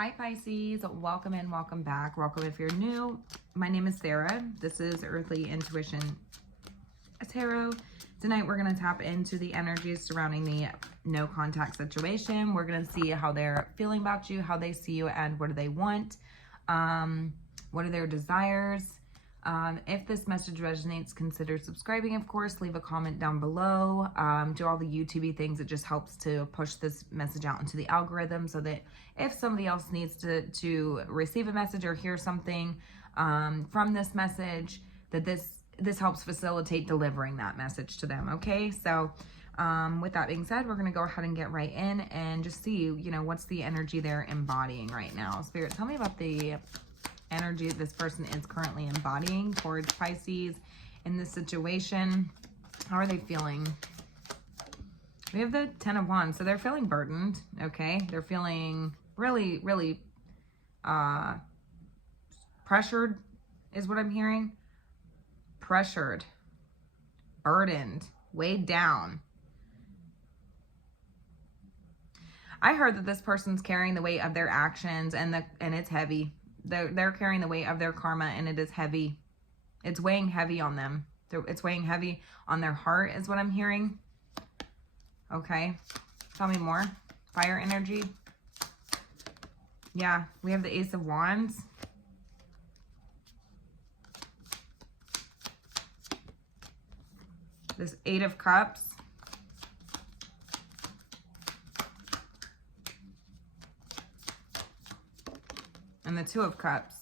Hi Pisces, welcome in, welcome back, welcome if you're new. My name is Sarah. This is Earthly Intuition Tarot. Tonight we're going to tap into the energies surrounding the no contact situation. We're going to see how they're feeling about you, how they see you, and what do they want. What are their desires? If this message resonates, consider subscribing, of course. Leave a comment down below. Do all the YouTube things. It just helps to push this message out into the algorithm so that if somebody else needs to receive a message or hear something from this message, that this helps facilitate delivering that message to them. Okay, so with that being said, we're going to go ahead and get right in and just see, what's the energy they're embodying right now. Spirit, tell me about the energy this person is currently embodying towards Pisces in this situation. How are they feeling? We have the 10 of Wands, so they're feeling burdened, okay? They're feeling really, really pressured is what I'm hearing. Pressured, burdened, weighed down. I heard that this person's carrying the weight of their actions and it's heavy. They're carrying the weight of their karma and it is heavy. It's weighing heavy on them. It's weighing heavy on their heart is what I'm hearing. Okay. Tell me more. Fire energy. Yeah, we have the Ace of Wands. This 8 of Cups. And the 2 of Cups.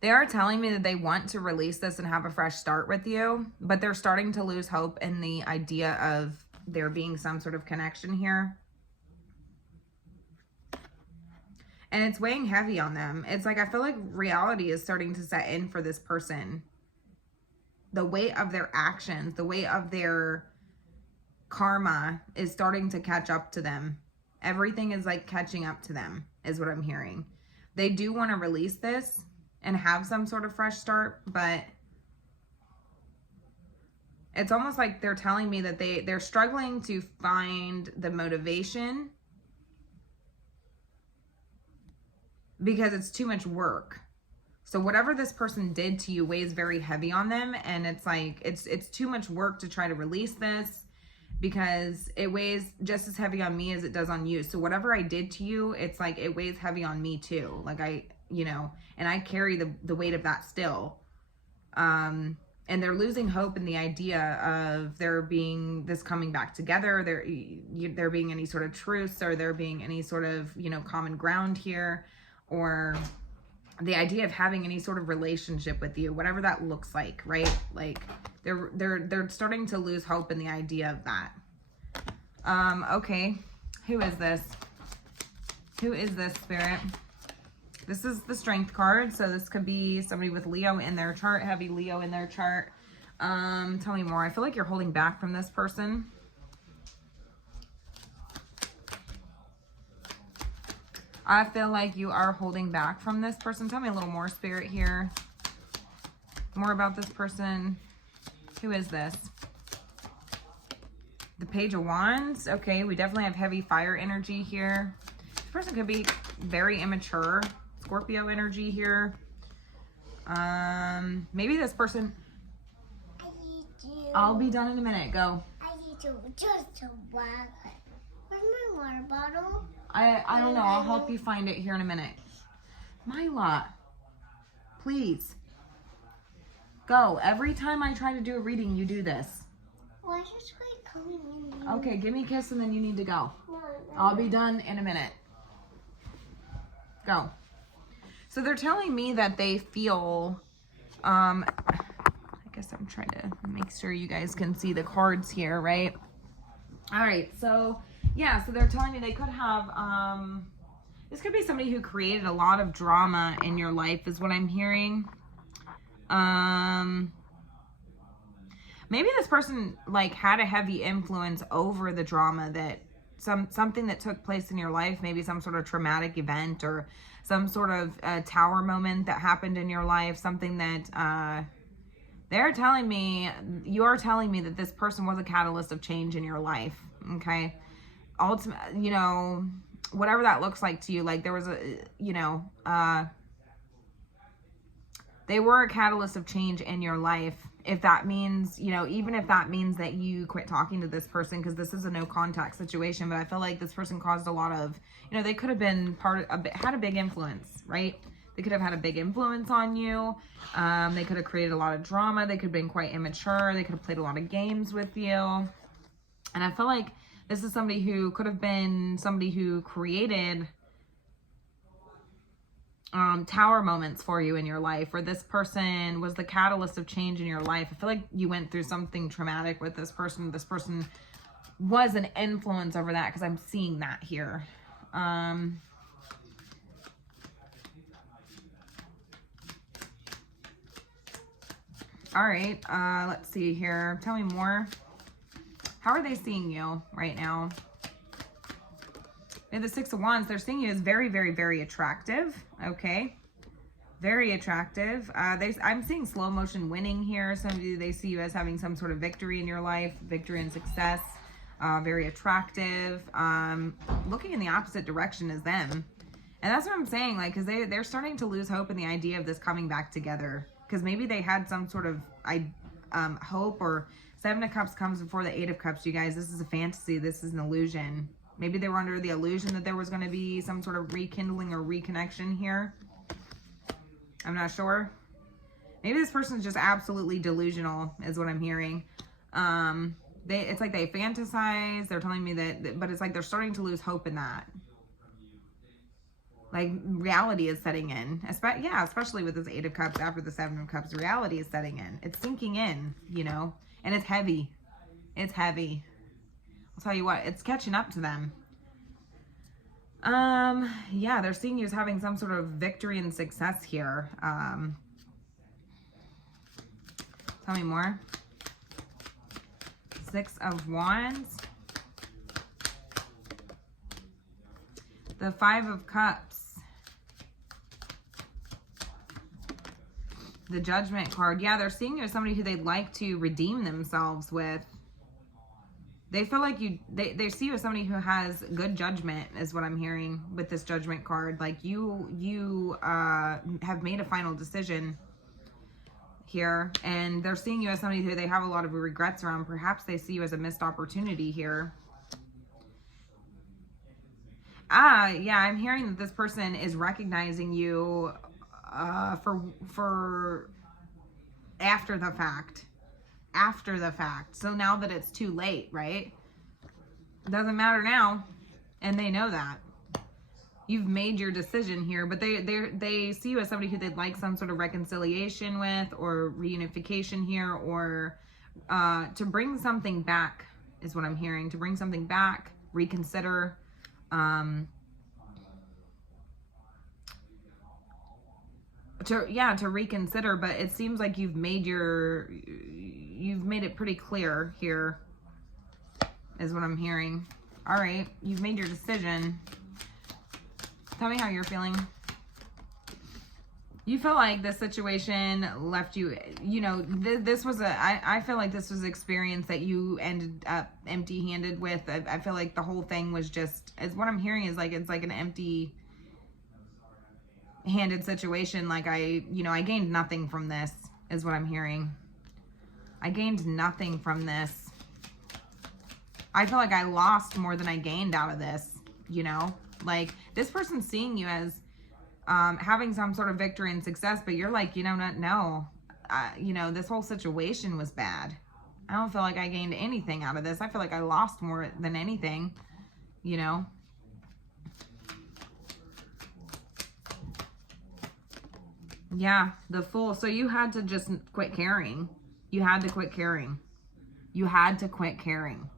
They are telling me that they want to release this and have a fresh start with you, but they're starting to lose hope in the idea of there being some sort of connection here. And it's weighing heavy on them. It's like, I feel like reality is starting to set in for this person. The weight of their actions, the weight of their karma is starting to catch up to them. Everything is like catching up to them is what I'm hearing. They do want to release this and have some sort of fresh start, but it's almost like they're telling me that they're struggling to find the motivation because it's too much work. So whatever this person did to you weighs very heavy on them, and it's like it's too much work to try to release this because it weighs just as heavy on me as it does on you. So whatever I did to you, it's like it weighs heavy on me too. Like and I carry the weight of that still. And they're losing hope in the idea of there being this coming back together, there being any sort of truce, or there being any sort of, common ground here, or the idea of having any sort of relationship with you, whatever that looks like, right? Like they're starting to lose hope in the idea of that. Okay. Who is this? Who is this, Spirit? This is the Strength card. So this could be somebody with Leo in their chart, heavy Leo in their chart. Tell me more. I feel like you're holding back from this person. I feel like you are holding back from this person. Tell me a little more, Spirit, here. More about this person. Who is this? The Page of Wands. Okay, we definitely have heavy fire energy here. This person could be very immature. Scorpio energy here. Maybe this person... I'll be done in a minute. Go. I need to just water. Where's my water bottle? I don't know. I'll help you find it here in a minute. Myla, please. Go. Every time I try to do a reading, you do this. Why is this guy coming in? Okay, give me a kiss and then you need to go. No. I'll be done in a minute. Go. So they're telling me that they feel, I guess I'm trying to make sure you guys can see the cards here, right? All right, so yeah, so they're telling me they could have, this could be somebody who created a lot of drama in your life is what I'm hearing. Maybe this person like had a heavy influence over the drama that something that took place in your life, maybe some sort of traumatic event or some sort of tower moment that happened in your life, something that you're telling me that this person was a catalyst of change in your life, okay? Ultimately, you know, whatever that looks like to you, like there was a, you know, they were a catalyst of change in your life. If that means, you know, even if that means that you quit talking to this person, because this is a no contact situation, but I feel like this person caused a lot of, you know, they could have been had a big influence, right? They could have had a big influence on you. They could have created a lot of drama. They could have been quite immature. They could have played a lot of games with you. And I feel like this is somebody who could have been somebody who created tower moments for you in your life, or this person was the catalyst of change in your life. I feel like you went through something traumatic with this person. This person was an influence over that, because I'm seeing that here. All right, let's see here. Tell me more. How are they seeing you right now? In the Six of Wands, they're seeing you as very, very, very attractive. Okay. Very attractive. I'm seeing slow motion winning here. Somebody, they see you as having some sort of victory in your life, victory and success. Very attractive. Looking in the opposite direction as them. And that's what I'm saying, like, because they're starting to lose hope in the idea of this coming back together. Because maybe they had some sort of hope, or Seven of Cups comes before the Eight of Cups, you guys. This is a fantasy. This is an illusion. Maybe they were under the illusion that there was going to be some sort of rekindling or reconnection here. I'm not sure. Maybe this person is just absolutely delusional, is what I'm hearing. It's like they fantasize. They're telling me that, but it's like they're starting to lose hope in that. Like reality is setting in. Especially with this Eight of Cups after the Seven of Cups. Reality is setting in. It's sinking in, you know, and it's heavy. It's heavy. I'll tell you what, it's catching up to them. Yeah, they're seeing you as having some sort of victory and success here. Tell me more. Six of Wands. The Five of Cups. The Judgment card. Yeah, they're seeing you as somebody who they'd like to redeem themselves with. They feel like they see you as somebody who has good judgment, is what I'm hearing with this Judgment card. Like you have made a final decision here, and they're seeing you as somebody who they have a lot of regrets around. Perhaps they see you as a missed opportunity here. Yeah, I'm hearing that this person is recognizing you for after the fact. After the fact. So now that it's too late, right? It doesn't matter now, and they know that. You've made your decision here, but they see you as somebody who they'd like some sort of reconciliation with, or reunification here, or to bring something back, is what I'm hearing. To bring something back, reconsider. To reconsider, but it seems like you've made it pretty clear here, is what I'm hearing. All right, you've made your decision. Tell me how you're feeling. You feel like this situation left you, you know, this was I feel like this was an experience that you ended up empty-handed with. I feel like the whole thing was just, as what I'm hearing is like, it's like an empty-handed situation. Like I gained nothing from this, is what I'm hearing. I gained nothing from this. I feel like I lost more than I gained out of this, you know? Like, this person's seeing you as having some sort of victory and success, but you're like, you know, this whole situation was bad. I don't feel like I gained anything out of this. I feel like I lost more than anything, you know? Yeah, the Fool. So you had to just quit caring. You had to quit caring. You had to quit caring.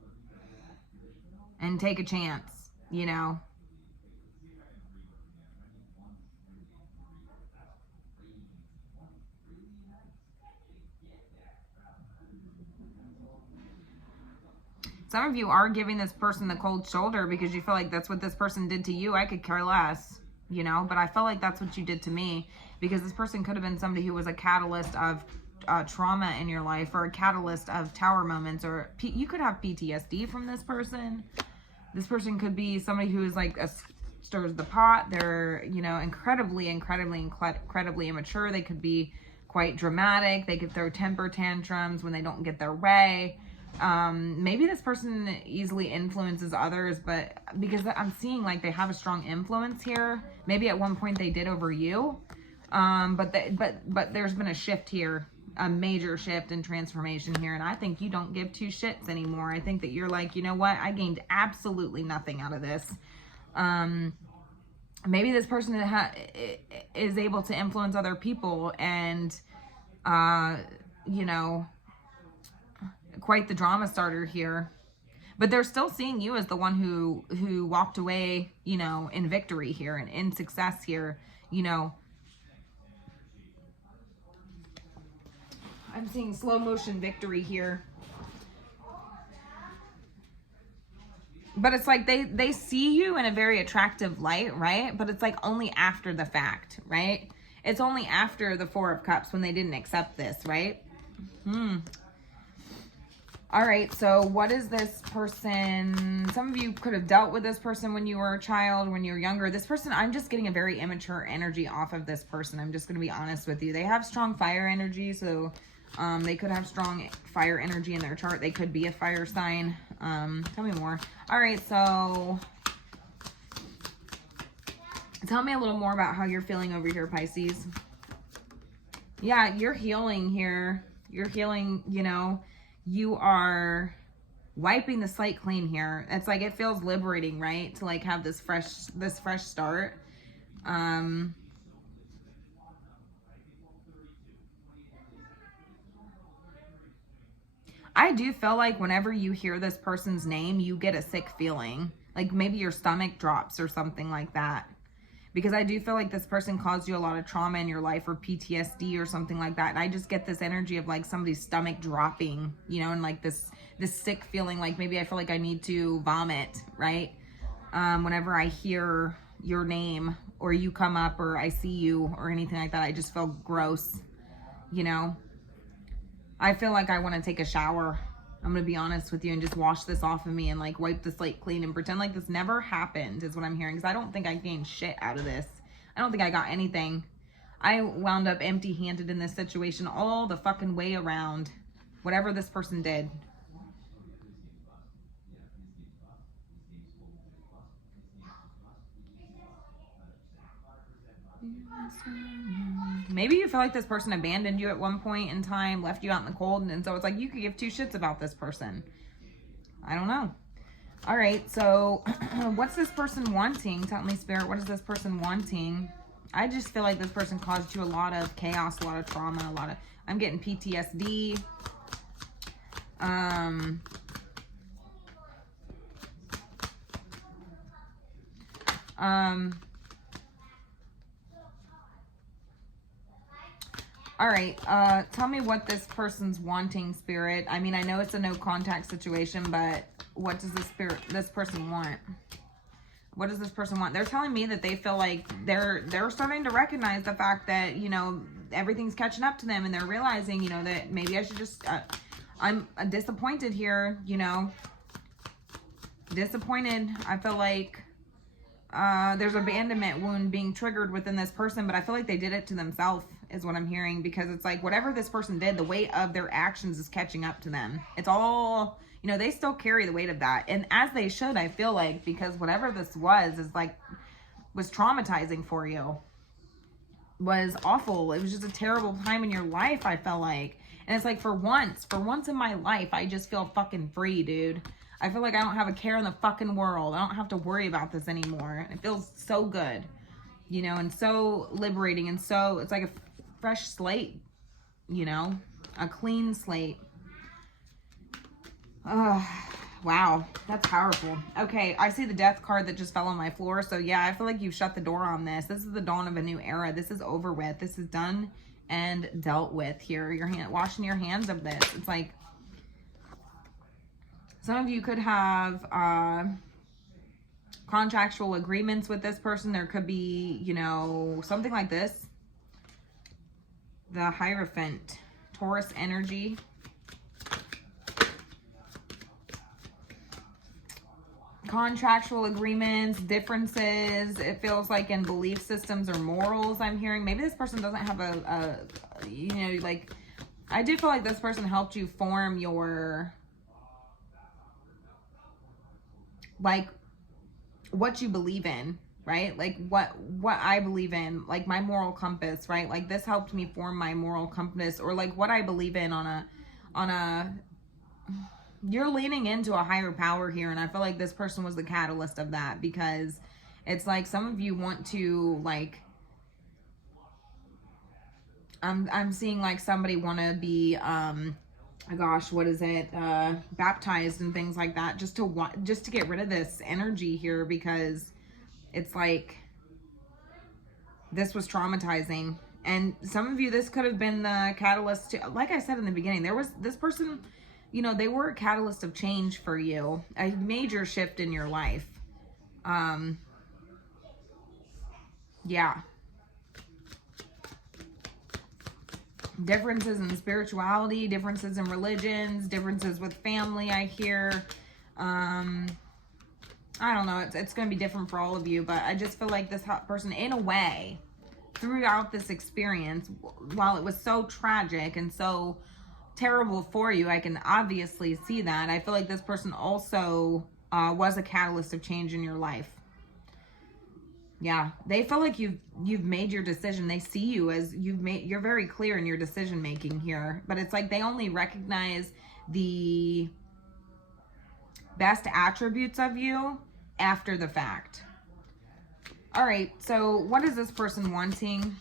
And take a chance, you know? Some of you are giving this person the cold shoulder because you feel like that's what this person did to you. I could care less, you know, but I felt like that's what you did to me, because this person could have been somebody who was a catalyst of trauma in your life, or a catalyst of tower moments, or you could have PTSD from this person. This person could be somebody who is like stirs the pot. They're, you know, incredibly immature. They could be quite dramatic. They could throw temper tantrums when they don't get their way. Maybe this person easily influences others, but because I'm seeing like they have a strong influence here. Maybe at one point they did over you. But there's been a shift here, a major shift and transformation here. And I think you don't give two shits anymore. I think that you're like, you know what? I gained absolutely nothing out of this. Maybe this person is able to influence other people and, you know, quite the drama starter here, but they're still seeing you as the one who walked away, you know, in victory here and in success here. You know, I'm seeing slow motion victory here, but it's like they see you in a very attractive light, right? But it's like only after the fact, right? It's only after the Four of Cups when they didn't accept this, right? All right, so what is this person? Some of you could have dealt with this person when you were a child, when you were younger. This person, I'm just getting a very immature energy off of this person. I'm just going to be honest with you. They have strong fire energy, so they could have strong fire energy in their chart. They could be a fire sign. Tell me more. All right, so tell me a little more about how you're feeling over here, Pisces. Yeah, you're healing here. You're healing, you know. You are wiping the slate clean here. It's like it feels liberating, right? To like have this fresh start. I do feel like whenever you hear this person's name, you get a sick feeling. Like maybe your stomach drops or something like that. Because I do feel like this person caused you a lot of trauma in your life, or PTSD or something like that. And I just get this energy of like somebody's stomach dropping, you know, and like this sick feeling, like maybe I feel like I need to vomit, right? Whenever I hear your name or you come up or I see you or anything like that, I just feel gross, you know? I feel like I want to take a shower. I'm going to be honest with you and just wash this off of me and like wipe the slate clean and pretend like this never happened is what I'm hearing. Because I don't think I gained shit out of this. I don't think I got anything. I wound up empty-handed in this situation all the fucking way around. Whatever this person did. Maybe you feel like this person abandoned you at one point in time, left you out in the cold, and so it's like you could give two shits about this person. I don't know. All right, so what's this person wanting? Tell me, Spirit, what is this person wanting? I just feel like this person caused you a lot of chaos, a lot of trauma, I'm getting PTSD. All right, tell me what this person's wanting, Spirit. I mean, I know it's a no contact situation, but what does this person want? What does this person want? They're telling me that they feel like they're starting to recognize the fact that, you know, everything's catching up to them, and they're realizing, you know, that maybe I should just, I'm disappointed here, you know, disappointed. I feel like there's abandonment wound being triggered within this person, but I feel like they did it to themselves is what I'm hearing, because it's like whatever this person did, the weight of their actions is catching up to them. It's all, you know, they still carry the weight of that, and as they should, I feel like, because whatever this was traumatizing for you, was awful. It was just a terrible time in your life, I felt like. And it's like for once in my life, I just feel fucking free, dude. I feel like I don't have a care in the fucking world. I don't have to worry about this anymore. It feels so good, you know, and so liberating, and so it's like a fresh slate, you know, a clean slate. Wow, that's powerful. Okay, I see the death card that just fell on my floor. So yeah, I feel like you've shut the door on this. This is the dawn of a new era. This is over with. This is done and dealt with here. Washing your hands of this. It's like Some of you could have contractual agreements with this person. There could be, you know, something like this. The Hierophant, Taurus energy. Contractual agreements, differences, it feels like in belief systems or morals, I'm hearing. Maybe this person doesn't have a you know, like, I do feel like this person helped you form your, like, what you believe in, right? Like what I believe in, like my moral compass, right? Like this helped me form my moral compass, or like what I believe in on a you're leaning into a higher power here, and I feel like this person was the catalyst of that, because it's like some of you want to, like, I'm seeing like somebody want to be gosh, what is it, baptized and things like that, just to get rid of this energy here, because it's like this was traumatizing. And some of you, this could have been the catalyst to, like I said in the beginning, there was this person, you know, they were a catalyst of change for you, a major shift in your life. Yeah. Differences in spirituality, differences in religions, differences with family, I hear. I don't know, it's going to be different for all of you, but I just feel like this hot person, in a way, throughout this experience, while it was so tragic and so terrible for you, I can obviously see that. I feel like this person also was a catalyst of change in your life. Yeah, they feel like you've made your decision. They see you as you're very clear in your decision making here, but it's like they only recognize the best attributes of you after the fact. All right, so what is this person wanting?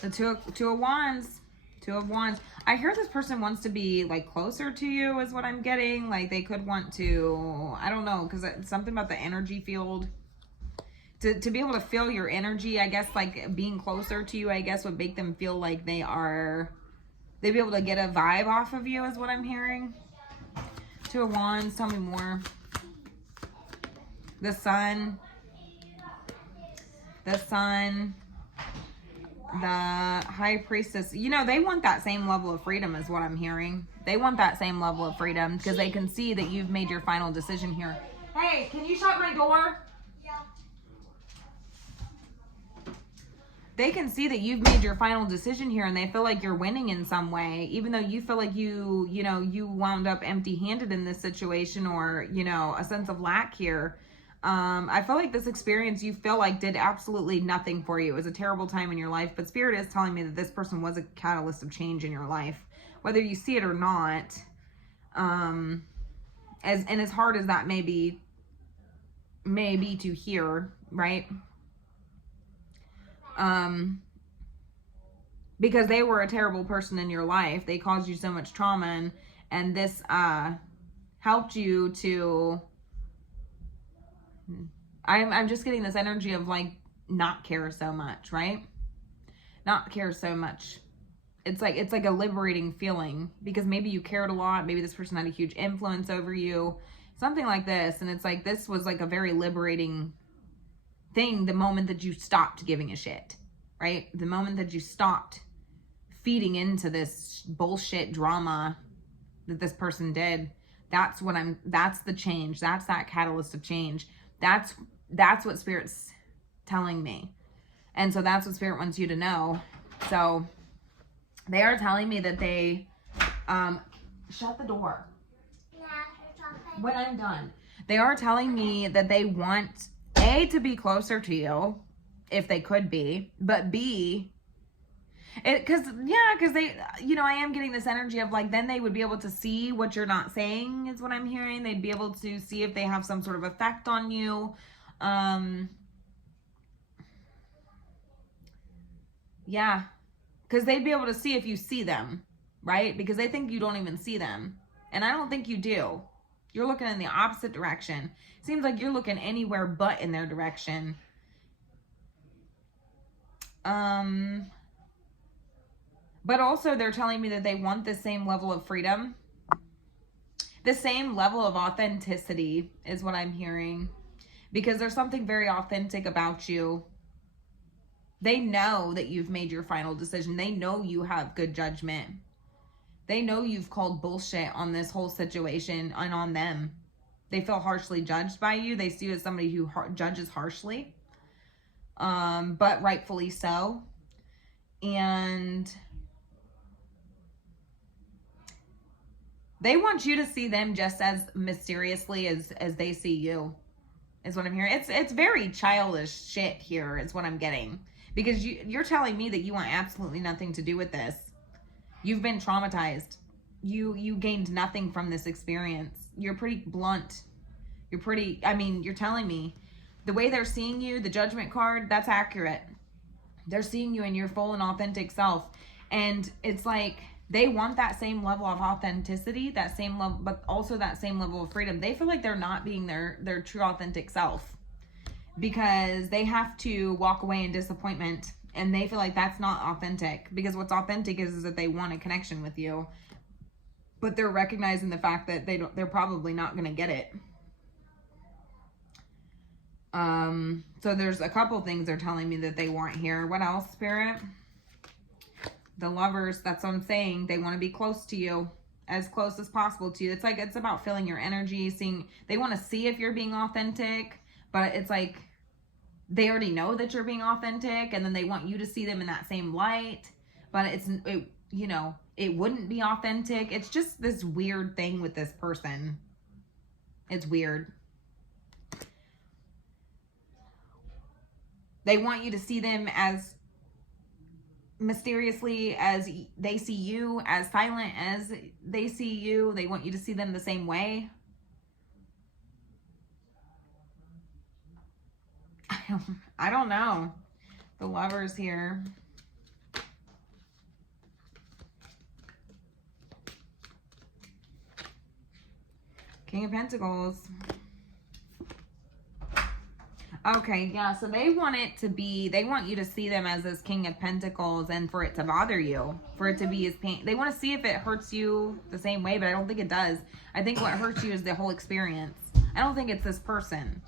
The two of wands. Two of wands. I hear this person wants to be like closer to you is what I'm getting. Like they could want to, I don't know, because it's something about the energy field. To be able to feel your energy, I guess, like being closer to you, I guess, would make them feel like they'd be able to get a vibe off of you is what I'm hearing. Two of wands, tell me more. The sun. The sun. The high priestess, you know, they want that same level of freedom is what I'm hearing. They want that same level of freedom because they can see that you've made your final decision here. Hey, can you shut my door? Yeah. They can see that you've made your final decision here, and they feel like you're winning in some way, even though you feel like you wound up empty-handed in this situation, or, you know, a sense of lack here. I feel like this experience you feel like did absolutely nothing for you. It was a terrible time in your life, but Spirit is telling me that this person was a catalyst of change in your life, whether you see it or not. As hard as that may be to hear, right? Because they were a terrible person in your life. They caused you so much trauma, and this helped you to, I'm just getting this energy of like not care so much, right? Not care so much. It's like a liberating feeling, because maybe you cared a lot. Maybe this person had a huge influence over you, something like this. And it's like, this was like a very liberating thing the moment that you stopped giving a shit, right? The moment that you stopped feeding into this bullshit drama that this person did, that's the change. That's that catalyst of change. That's what Spirit's telling me. And so that's what Spirit wants you to know. So they are telling me that they, shut the door. Yeah, it's okay. When I'm done. They are telling me that they want, A, to be closer to you, if they could be, but B, because they, you know, I am getting this energy of like, then they would be able to see what you're not saying is what I'm hearing. They'd be able to see if they have some sort of effect on you. Yeah, because they'd be able to see if you see them, right? Because they think you don't even see them. And I don't think you do. You're looking in the opposite direction. Seems like you're looking anywhere but in their direction. But also they're telling me that they want the same level of freedom The same level of authenticity is what I'm hearing. Because there's something very authentic about you. They know that you've made your final decision. They know you have good judgment. They know you've called bullshit on this whole situation and on them. They feel harshly judged by you. They see you as somebody who judges harshly. But rightfully so. And they want you to see them just as mysteriously as they see you, is what I'm hearing. It's very childish shit here, is what I'm getting. Because you're telling me that you want absolutely nothing to do with this. You've been traumatized. You gained nothing from this experience. You're pretty blunt. You're telling me the way they're seeing you, the judgment card, that's accurate. They're seeing you in your full and authentic self. And it's like they want that same level of authenticity, that same level, but also that same level of freedom. They feel like they're not being their true authentic self because they have to walk away in disappointment, and they feel like that's not authentic, because what's authentic is that they want a connection with you, but they're recognizing the fact that they're probably not going to get it. So there's a couple things they're telling me that they want here. What else, Spirit? The Lovers, that's what I'm saying. They want to be close to you, as close as possible to you. It's like, it's about feeling your energy, they want to see if you're being authentic, but it's like they already know that you're being authentic, and then they want you to see them in that same light, but it wouldn't be authentic. It's just this weird thing with this person. It's weird. They want you to see them as mysteriously as they see you, as silent as they see you. They want you to see them the same way. I don't know. The Lovers here. King of Pentacles. Okay, yeah, so they want you to see them as this King of Pentacles, and for it to bother you, for it to be as pain. They want to see if it hurts you the same way, but I don't think it does. I think what hurts you is the whole experience. I don't think it's this person.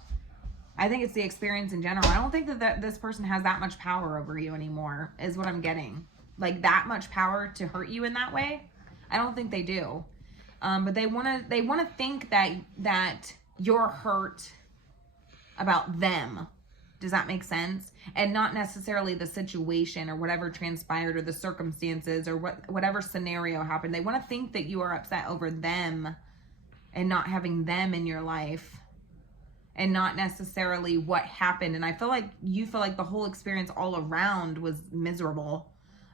I think it's the experience in general. I don't think that this person has that much power over you anymore, is what I'm getting. Like, that much power to hurt you in that way. I don't think they do. But they want to think that you're hurt about them. Does that make sense? And not necessarily the situation or whatever transpired or the circumstances or whatever scenario happened. They want to think that you are upset over them and not having them in your life, and not necessarily what happened. And I feel like you feel like the whole experience all around was miserable.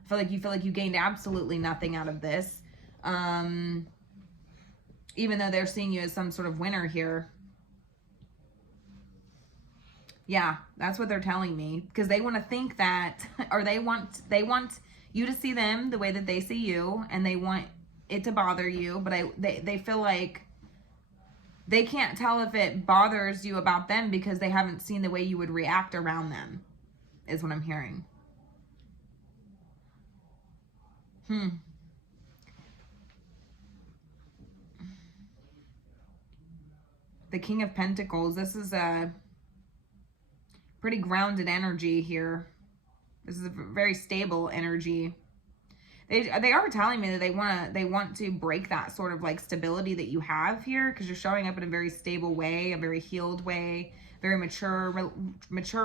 I feel like you gained absolutely nothing out of this. Even though they're seeing you as some sort of winner here. Yeah, that's what they're telling me, because they want to think that, or they want you to see them the way that they see you, and they want it to bother you, but they feel like they can't tell if it bothers you about them because they haven't seen the way you would react around them, is what I'm hearing. The King of Pentacles, this is a pretty grounded energy here. This is a very stable energy. They are telling me that they want to break that sort of like stability that you have here, because you're showing up in a very stable way, a very healed way, very mature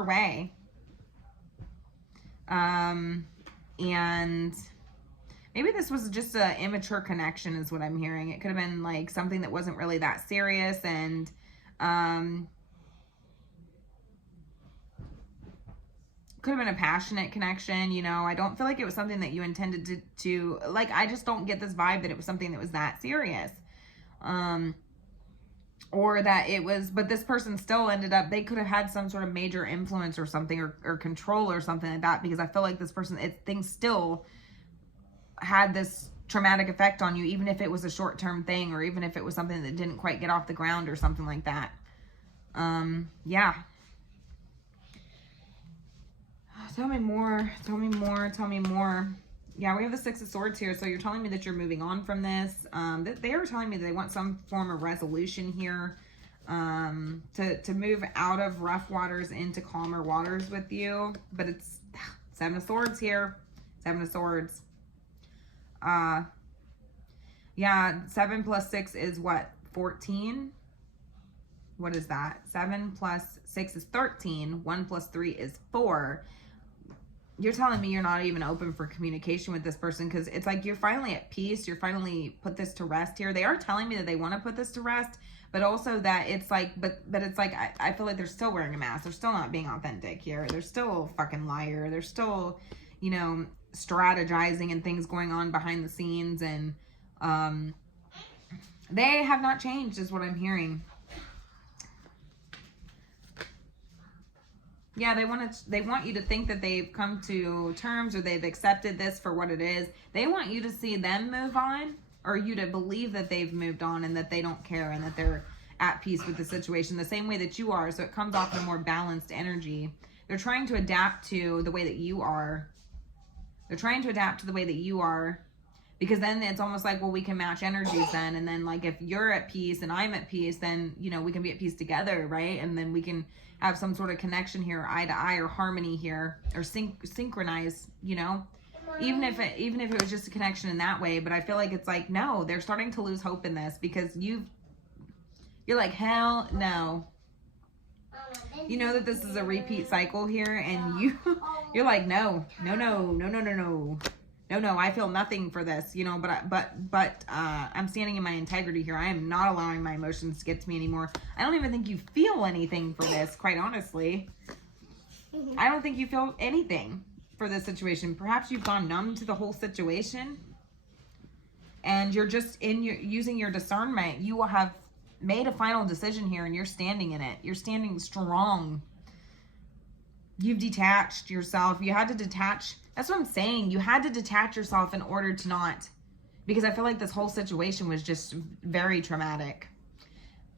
way. And maybe this was just an immature connection, is what I'm hearing. It could have been like something that wasn't really that serious, and could have been a passionate connection, you know. I don't feel like it was something that you intended to like, I just don't get this vibe that it was something that was that serious. Or that it was, but this person still ended up, they could have had some sort of major influence or something, or control or something like that, because I feel like this person, things still had this traumatic effect on you, even if it was a short-term thing, or even if it was something that didn't quite get off the ground or something like that. Yeah. Tell me more. Tell me more. Tell me more. Yeah, we have the Six of Swords here. So you're telling me that you're moving on from this. They are telling me that they want some form of resolution here. To move out of rough waters into calmer waters with you. But it's Seven of Swords here. Seven of Swords. Yeah, 7 plus 6 is what? 14? What is that? 7 plus 6 is 13. 1 plus 3 is 4. You're telling me you're not even open for communication with this person because it's like you're finally at peace. You're finally put this to rest here. They are telling me that they want to put this to rest, but also that it's like, but it's like, I feel like they're still wearing a mask. They're still not being authentic here. They're still a fucking liar. They're still, you know, strategizing and things going on behind the scenes. And they have not changed is what I'm hearing. Yeah, they want you to think that they've come to terms or they've accepted this for what it is. They want you to see them move on, or you to believe that they've moved on and that they don't care and that they're at peace with the situation the same way that you are. So it comes off in a more balanced energy. They're trying to adapt to the way that you are. They're trying to adapt to the way that you are, because then it's almost like, well, we can match energies then. And then like if you're at peace and I'm at peace, then, you know, we can be at peace together, right? And then we can have some sort of connection here, eye to eye, or harmony here, or synchronize, you know, even if it was just a connection in that way. But I feel like it's like, no, they're starting to lose hope in this because you're like, hell no. You know that this is a repeat cycle here, and you're like, no, I feel nothing for this, you know, but I'm standing in my integrity here. I am not allowing my emotions to get to me anymore. I don't even think you feel anything for this, quite honestly. I don't think you feel anything for this situation. Perhaps you've gone numb to the whole situation, and you're just using your discernment. You will have made a final decision here, and you're standing in it. You're standing strong. You've detached yourself. You had to detach. That's what I'm saying. You had to detach yourself in order to not, because I feel like this whole situation was just very traumatic.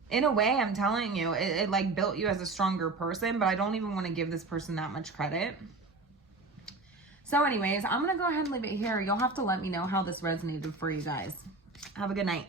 In a way, I'm telling you, it like built you as a stronger person, but I don't even want to give this person that much credit. So anyways, I'm going to go ahead and leave it here. You'll have to let me know how this resonated for you guys. Have a good night.